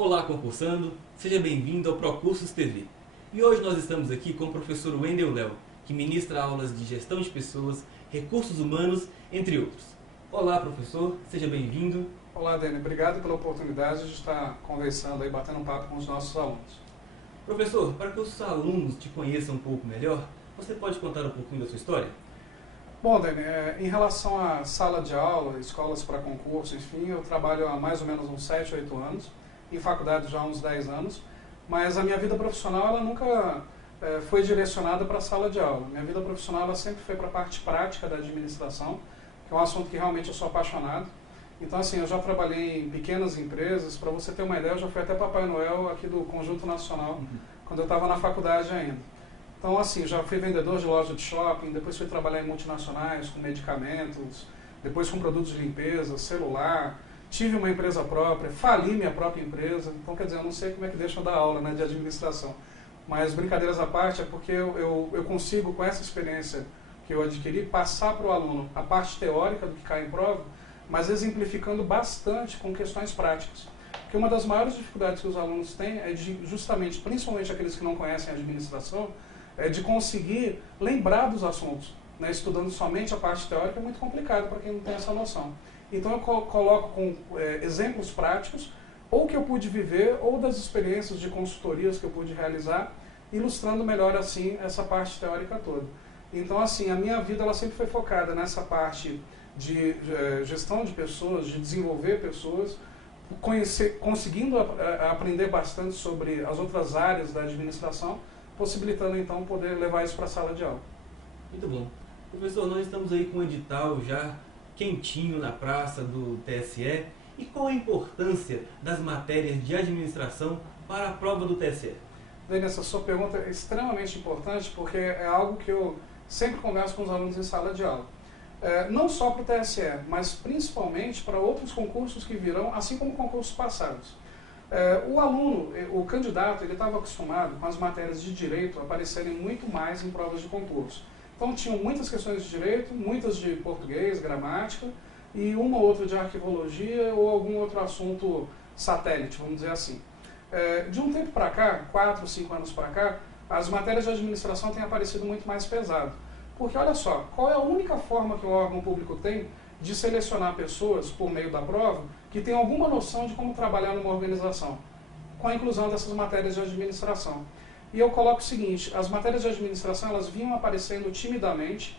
Olá, concursando! Seja bem-vindo ao Procursos TV. E hoje nós estamos aqui com o professor Wendel Léo, que ministra aulas de gestão de pessoas, recursos humanos, entre outros. Olá, professor, seja bem-vindo. Olá, Dani. Obrigado pela oportunidade de estar conversando e batendo um papo com os nossos alunos. Professor, para que os alunos te conheçam um pouco melhor, você pode contar um pouquinho da sua história? Bom, Dani, em relação à sala de aula, escolas para concurso, enfim, eu trabalho há mais ou menos uns 7, 8 anos, em faculdade já há uns 10 anos, mas a minha vida profissional ela nunca foi direcionada para a sala de aula. Minha vida profissional ela sempre foi para a parte prática da administração, que é um assunto que realmente eu sou apaixonado. Então, assim, eu já trabalhei em pequenas empresas, para você ter uma ideia, eu já fui até Papai Noel aqui do Conjunto Nacional, quando eu estava na faculdade ainda. Então, assim, já fui vendedor de loja de shopping, depois fui trabalhar em multinacionais com medicamentos, depois com produtos de limpeza, celular, tive uma empresa própria, fali minha própria empresa. Então, quer dizer, eu não sei como é que deixa eu dar aula, né, de administração. Mas, brincadeiras à parte, é porque eu consigo, com essa experiência que eu adquiri, passar para o aluno a parte teórica do que cai em prova, mas exemplificando bastante com questões práticas. Porque uma das maiores dificuldades que os alunos têm é de, justamente, principalmente aqueles que não conhecem a administração, é de conseguir lembrar dos assuntos. Né? Estudando somente a parte teórica é muito complicado para quem não tem essa noção. Então eu coloco com exemplos práticos, ou que eu pude viver, ou das experiências de consultorias que eu pude realizar, ilustrando melhor assim essa parte teórica toda. Então assim, a minha vida ela sempre foi focada nessa parte de gestão de pessoas, de desenvolver pessoas, conseguindo aprender bastante sobre as outras áreas da administração, possibilitando então poder levar isso para a sala de aula. Muito bom. Professor, nós estamos aí com um edital já quentinho na praça do TSE. E qual a importância das matérias de administração para a prova do TSE? Dani, essa sua pergunta é extremamente importante porque é algo que eu sempre converso com os alunos em sala de aula. Não só para o TSE, mas principalmente para outros concursos que virão, assim como concursos passados. O aluno, o candidato, ele estava acostumado com as matérias de direito aparecerem muito mais em provas de concurso. Então tinham muitas questões de direito, muitas de português, gramática, e uma ou outra de arquivologia ou algum outro assunto satélite, vamos dizer assim. De um tempo para cá, 4, 5 anos para cá, as matérias de administração têm aparecido muito mais pesado. Porque olha só, qual é a única forma que o órgão público tem de selecionar pessoas por meio da prova que tem alguma noção de como trabalhar numa organização? Com a inclusão dessas matérias de administração. E eu coloco o seguinte, as matérias de administração elas vinham aparecendo timidamente.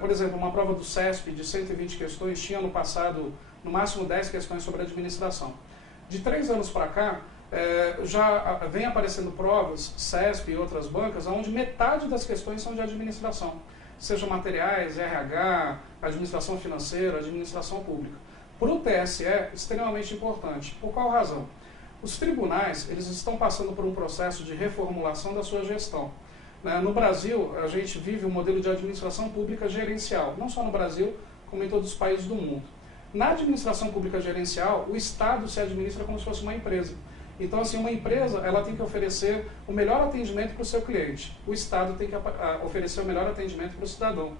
Por exemplo, uma prova do CESP de 120 questões tinha no passado no máximo 10 questões sobre administração. De 3 anos para cá, já vem aparecendo provas, CESP e outras bancas, onde metade das questões são de administração, sejam materiais, RH, administração financeira, administração pública. Para o TSE, extremamente importante. Por qual razão? Os tribunais eles estão passando por um processo de reformulação da sua gestão. No Brasil, a gente vive um modelo de administração pública gerencial, não só no Brasil, como em todos os países do mundo. Na administração pública gerencial, o Estado se administra como se fosse uma empresa. Então, assim, uma empresa ela tem que oferecer o melhor atendimento para o seu cliente. O Estado tem que oferecer o melhor atendimento para o cidadão.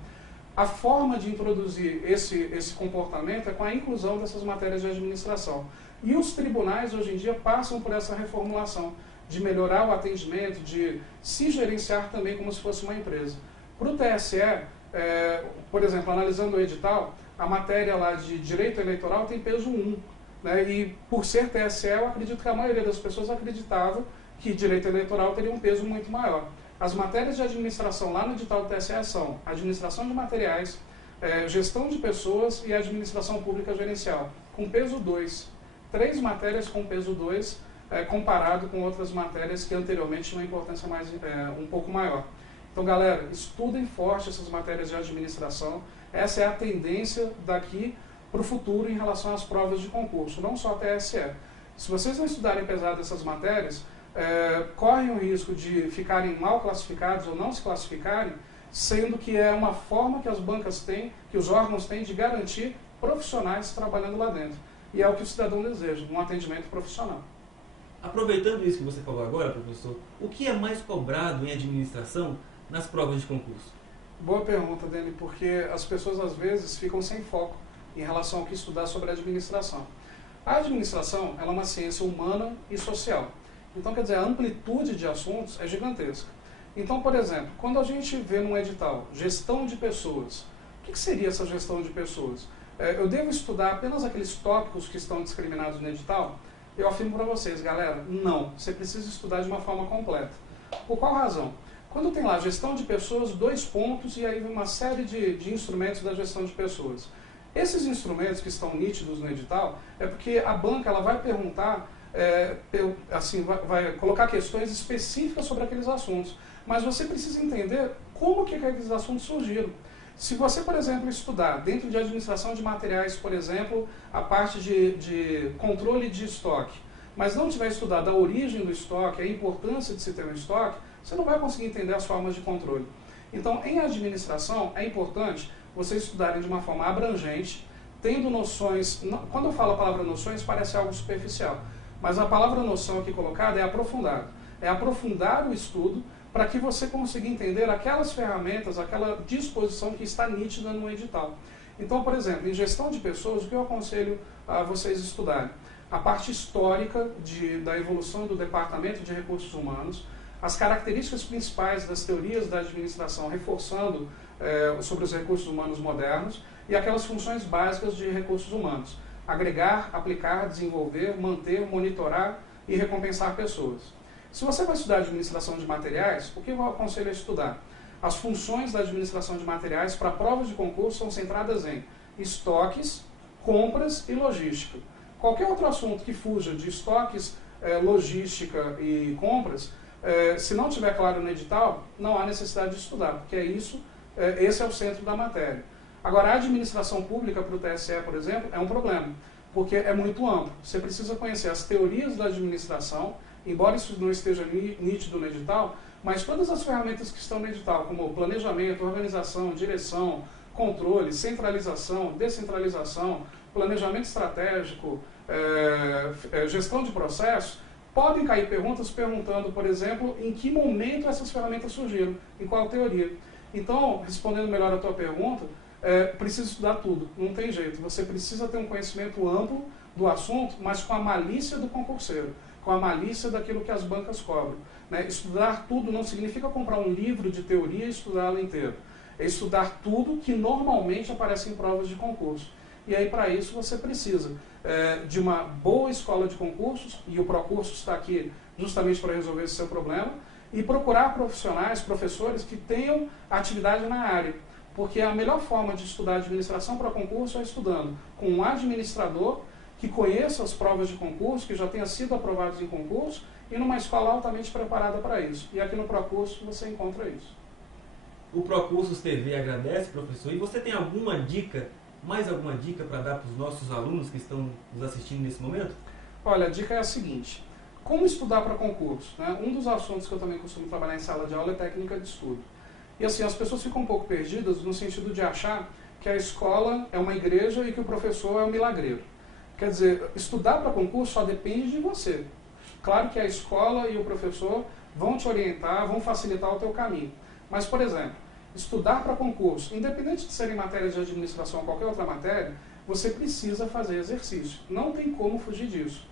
A forma de introduzir esse comportamento é com a inclusão dessas matérias de administração. E os tribunais, hoje em dia, passam por essa reformulação, de melhorar o atendimento, de se gerenciar também como se fosse uma empresa. Para o TSE, por exemplo, analisando o edital, a matéria lá de direito eleitoral tem peso 1. E por ser TSE, eu acredito que a maioria das pessoas acreditava que direito eleitoral teria um peso muito maior. As matérias de administração lá no edital do TSE são administração de materiais, gestão de pessoas e administração pública gerencial, com peso 2. 3 matérias com peso 2, comparado com outras matérias que anteriormente tinham uma importância um pouco maior. Então, galera, estudem forte essas matérias de administração. Essa é a tendência daqui para o futuro em relação às provas de concurso, não só a TSE. Se vocês não estudarem pesado essas matérias, correm o risco de ficarem mal classificados ou não se classificarem, sendo que é uma forma que as bancas têm, que os órgãos têm de garantir profissionais trabalhando lá dentro. E é o que o cidadão deseja, um atendimento profissional. Aproveitando isso que você falou agora, professor, o que é mais cobrado em administração nas provas de concurso? Boa pergunta, Dani, porque as pessoas às vezes ficam sem foco em relação ao que estudar sobre administração. A administração ela é uma ciência humana e social. Então, quer dizer, a amplitude de assuntos é gigantesca. Então, por exemplo, quando a gente vê num edital gestão de pessoas, o que seria essa gestão de pessoas? Eu devo estudar apenas aqueles tópicos que estão discriminados no edital? Eu afirmo para vocês, galera, não. Você precisa estudar de uma forma completa. Por qual razão? Quando tem lá gestão de pessoas, 2 pontos, e aí vem uma série de instrumentos da gestão de pessoas. Esses instrumentos que estão nítidos no edital, é porque a banca ela vai perguntar, assim, vai colocar questões específicas sobre aqueles assuntos. Mas você precisa entender como que aqueles assuntos surgiram. Se você, por exemplo, estudar dentro de administração de materiais, por exemplo, a parte de controle de estoque, mas não tiver estudado a origem do estoque, a importância de se ter um estoque, você não vai conseguir entender as formas de controle. Então, em administração, é importante vocês estudarem de uma forma abrangente, tendo noções. Quando eu falo a palavra noções, parece algo superficial, mas a palavra noção aqui colocada é aprofundado. É aprofundar o estudo para que você consiga entender aquelas ferramentas, aquela disposição que está nítida no edital. Então, por exemplo, em gestão de pessoas, o que eu aconselho a vocês estudarem? A parte histórica da evolução do Departamento de Recursos Humanos, as características principais das teorias da administração, reforçando sobre os recursos humanos modernos, e aquelas funções básicas de recursos humanos: agregar, aplicar, desenvolver, manter, monitorar e recompensar pessoas. Se você vai estudar administração de materiais, o que eu aconselho a estudar? As funções da administração de materiais para provas de concurso são centradas em estoques, compras e logística. Qualquer outro assunto que fuja de estoques, logística e compras, se não tiver claro no edital, não há necessidade de estudar, porque esse é o centro da matéria. Agora, a administração pública para o TSE, por exemplo, é um problema, porque é muito amplo. Você precisa conhecer as teorias da administração, embora isso não esteja nítido no edital, mas todas as ferramentas que estão no edital, como planejamento, organização, direção, controle, centralização, descentralização, planejamento estratégico, gestão de processos, podem cair perguntas perguntando, por exemplo, em que momento essas ferramentas surgiram, em qual teoria. Então, respondendo melhor a tua pergunta, precisa estudar tudo, não tem jeito. Você precisa ter um conhecimento amplo do assunto, mas com a malícia do concurseiro, com a malícia daquilo que as bancas cobram. Né? Estudar tudo não significa comprar um livro de teoria e estudá-lo inteiro. É estudar tudo que normalmente aparece em provas de concurso. E aí, para isso, você precisa de uma boa escola de concursos, e o Procurso está aqui justamente para resolver esse seu problema, e procurar profissionais, professores que tenham atividade na área. Porque a melhor forma de estudar administração para concurso é estudando com um administrador que conheça as provas de concurso, que já tenha sido aprovados em concurso, e numa escola altamente preparada para isso. E aqui no Procurso você encontra isso. O Procursos TV agradece, professor. E você tem alguma dica, mais alguma dica para dar para os nossos alunos que estão nos assistindo nesse momento? Olha, a dica é a seguinte: como estudar para concurso? Né? Um dos assuntos que eu também costumo trabalhar em sala de aula é técnica de estudo. E assim, as pessoas ficam um pouco perdidas no sentido de achar que a escola é uma igreja e que o professor é um milagreiro. Quer dizer, estudar para concurso só depende de você. Claro que a escola e o professor vão te orientar, vão facilitar o teu caminho. Mas, por exemplo, estudar para concurso, independente de serem matérias de administração ou qualquer outra matéria, você precisa fazer exercício. Não tem como fugir disso.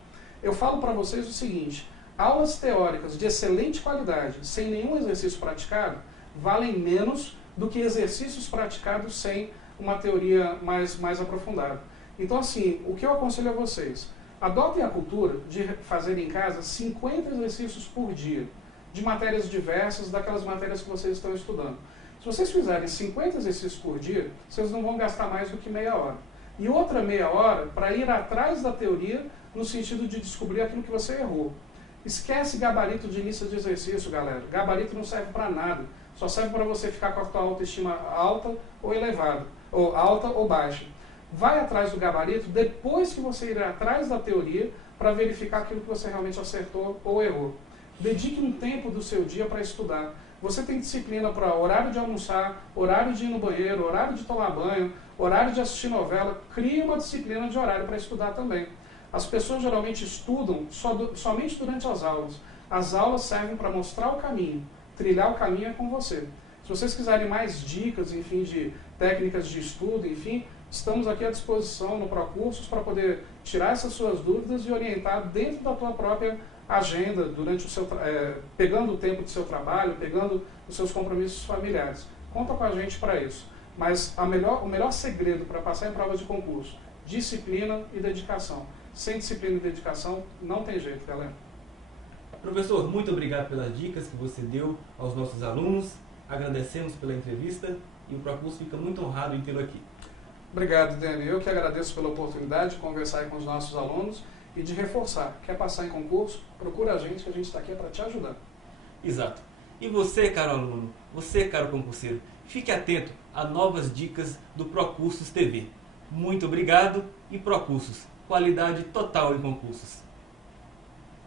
Eu falo para vocês o seguinte: aulas teóricas de excelente qualidade, sem nenhum exercício praticado, valem menos do que exercícios praticados sem uma teoria mais aprofundada. Então, assim, o que eu aconselho a vocês? Adotem a cultura de fazer em casa 50 exercícios por dia, de matérias diversas, daquelas matérias que vocês estão estudando. Se vocês fizerem 50 exercícios por dia, vocês não vão gastar mais do que meia hora. E outra meia hora para ir atrás da teoria, no sentido de descobrir aquilo que você errou. Esquece gabarito de lista de exercício, galera. Gabarito não serve para nada. Só serve para você ficar com a tua autoestima alta ou elevada, ou alta ou baixa. Vai atrás do gabarito depois que você ir atrás da teoria para verificar aquilo que você realmente acertou ou errou. Dedique um tempo do seu dia para estudar. Você tem disciplina para horário de almoçar, horário de ir no banheiro, horário de tomar banho, horário de assistir novela. Crie uma disciplina de horário para estudar também. As pessoas geralmente estudam somente durante as aulas. As aulas servem para mostrar o caminho. Trilhar o caminho é com você. Se vocês quiserem mais dicas, enfim, de técnicas de estudo, enfim, estamos aqui à disposição no Procursos para poder tirar essas suas dúvidas e orientar dentro da tua própria agenda, durante o seu, pegando o tempo do seu trabalho, pegando os seus compromissos familiares. Conta com a gente para isso. Mas o melhor segredo para passar em prova de concurso, disciplina e dedicação. Sem disciplina e dedicação, não tem jeito, galera. Professor, muito obrigado pelas dicas que você deu aos nossos alunos. Agradecemos pela entrevista e o Procurso fica muito honrado em tê-lo aqui. Obrigado, Dani. Eu que agradeço pela oportunidade de conversar aí com os nossos alunos e de reforçar. Quer passar em concurso? Procura a gente, que a gente está aqui para te ajudar. Exato. E você, caro aluno, você, caro concurseiro, fique atento a novas dicas do Procursos TV. Muito obrigado e Procursos, qualidade total em concursos.